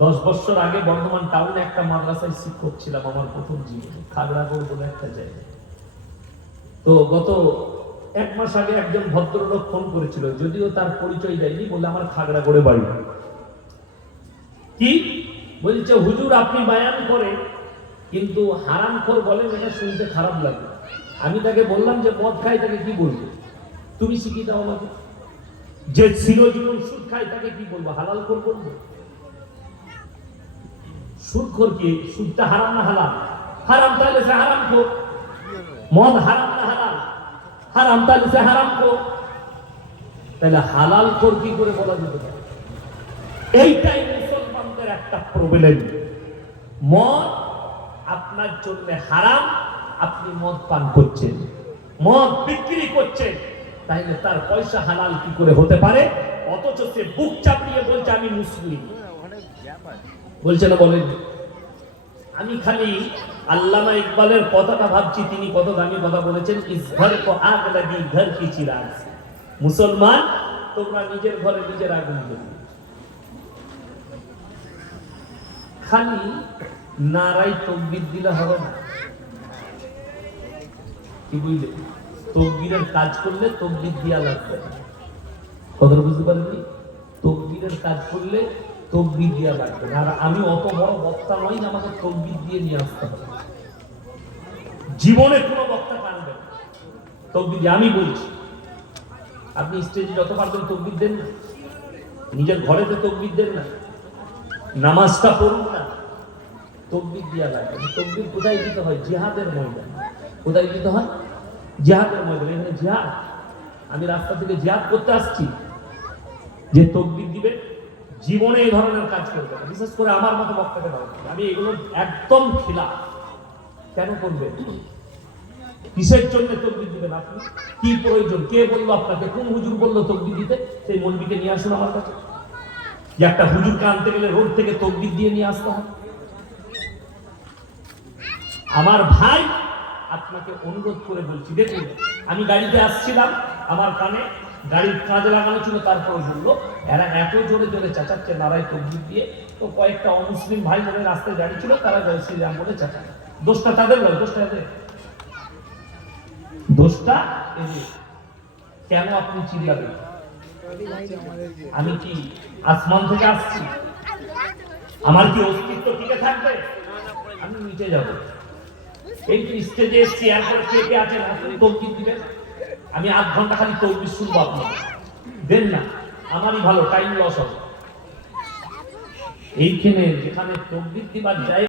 10 বছর আগে বর্ধমান টাউনে একটা মাদ্রাসায় শিক্ষক ছিলাম আমার প্রথম জীবনে, খাগড়াগড় বলে একটা জায়গায়। তো গত 1 মাস আগে একজন ভদ্রলোক ফোন করেছিল, যদিও তার পরিচয় দেয়নি, বলে আমার খাগড়াগড়ে বাড়ি। কি বলছে, হুজুর আপনি বায়ান করেন কিন্তু হারামখোর বলেন, এটা শুনতে খারাপ লাগে। আমি তাকে বললাম যে মদ খাই তাকে কি বলবো, তুমি শিখিয়ে দাও আমাকে। যে চিরজীবন সুদ খায় তাকে কি বলবো, হালাল খোর বলবো? সুদখোর কি, সুদটা হারাম না হালাল? হারাম, তাহলে সে হারামখোর। মদ হারাম না হালাল? হারাম, তাহলে সে হারামখোর। তাহলে হালাল খোর কি করে বলা যেতে পারে? এইটাই মুসলমানদের একটা প্রবলেম। মদ আপনার জন্য হারাম, আপনি মদ পান করছেন, মদ বিক্রি করছেন, তাইলে তার পয়সা হালাল কি করে হতে পারে? অথচ সে বুক চাপড়িয়ে বলছে আমি মুসলিম। বলছে না, বলেন। আমি খালি আল্লামা ইকবালের কথাটা ভাবছি, তিনি কত দামি কথা বলেছেন, ইস ঘর কো আগ লাগি ঘর কি চিরাগ। মুসলমান, তোমরা নিজের ঘরে নিজের আগুন জ্বালিয়ে। খালি নারাই তকবীর দিলে হবে না, কি বুঝলে? তকবীরের কাজ করলে তকবীর দিয়া লাগবে। কথাটা বুঝতে পারেননি? তকবীরের কাজ করলে তকবীর দিয়া লাগবে। আর আমি অত বড় বক্তা নই না আমাকে তকবীর দিয়ে নিয়ে আসতে হবে। জীবনে কোনো বক্তা পারবে না তকবীর। আমি বলছি, আপনি স্টেজে যত পারবেন তকবীর দেন না, নিজের ঘরেতে তকবীর দেন না, নামাজটা পড়ুন না, তকবীর দিয়া লাগবে। তকবীর কোথায় দিতে হয়? জিহাদের ময়দানে। কোথায় দিতে হয়? জিহাদের ময়দানে। এখানে জিহাদ, আমি রাস্তা থেকে জিহাদ করতে আসছি, যে তকবীর দিবে, জীবনে এই ধরনের কাজ করবে না। বিশেষ করে আমার মতো বক্তাকে দাও, আমি এগুলো একদম খিলাফ। কেন করবে? কিসের জন্য তকবীর দিবেন আপনি? কি প্রয়োজন? কে বললো আপনাকে? কোন হুজুর বললো তকবীর দিতে? সেই মৌলবীকে নিয়ে আসুন আমার কাছে। যে একটা হুজুরকে আনতে গেলে রোড থেকে তকবীর দিয়ে নিয়ে আসতে হয়। আমার ভাই, আপনাকে অনুরোধ করে বলছি, দেখুন আমি গাড়িতে আসছিলাম, আমার কানে গাড়ির কাজ লাগানো ছিল, তারপরে বললো এরা এত জোরে জোরে চেঁচাচ্ছে নারায় তকবীর দিয়ে, তো কয়েকটা অমুসলিম ভাই বোনের রাস্তায় দাঁড়িয়ে ছিল, তারা জয় শ্রীরাম বলে চেঁচায়। দোষটা তাদের নয়, দোষটা এদের, দোষটা এদের। কেন আপনি চিল্লাবেন? আমি কি আসমান থেকে আসছি? আমার কি অস্তিত্ব টিকে থাকবে? আমি মিটে যাব। এই তো স্টেজে এসছি, এরপরে কে কে আছেন আপনি তকবীর দিবেন? আমি 8 ঘন্টা খালি তকবীর শুনবো, আপনি দেন না, আমারই ভালো, টাইম লস হবে। এইখানে যেখানে তকবীর দিবার জায়গা